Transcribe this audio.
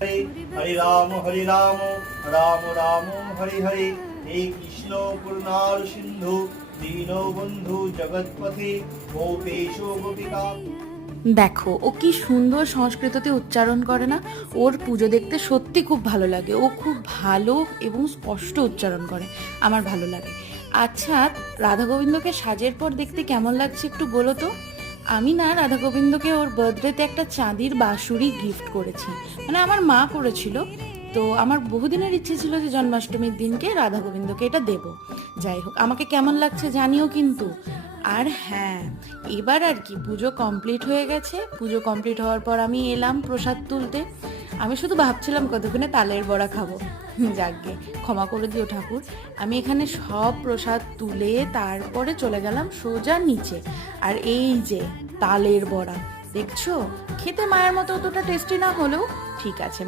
হরে রাম রাম রাম হরে হরে, হে কৃষ্ণ করুণার সিন্ধু দীনবন্ধু জগৎপথে গোপেশ গোপিকা। দেখো ও কি সুন্দর সংস্কৃততে উচ্চারণ করে না। ওর পুজো দেখতে সত্যি খুব ভালো লাগে, ও খুব ভালো এবং স্পষ্ট উচ্চারণ করে, আমার ভালো লাগে। আচ্ছা, রাধা গোবিন্দকে সাজের পর দেখতে কেমন লাগছে একটু বলো তো। আমি না রাধা গোবিন্দকে ওর বার্থডেতে একটা চাঁদির বাঁশুড়ি গিফট করেছি, মানে আমার মা করেছিল। তো আমার বহুদিনের ইচ্ছে ছিল যে জন্মাষ্টমীর দিনকে রাধা গোবিন্দকে এটা দেব। যাই হোক, আমাকে কেমন লাগছে জানিও কিন্তু। আর হ্যাঁ, এবার আর কি পুজো কমপ্লিট হয়ে গেছে। পুজো কমপ্লিট হওয়ার পর আমি এলাম প্রসাদ তুলতে। আমি শুধু ভাবছিলাম কতক্ষণে তালের বড়া খাবো। যাকগে, ক্ষমা করে দিও ঠাকুর। আমি এখানে সব প্রসাদ তুলে তারপরে চলে গেলাম সোজা নিচে। আর এই যে তালের বড়া দেখছো, খেতে মায়ের মতো অতটা টেস্টি না হলেও ঠিক আছে।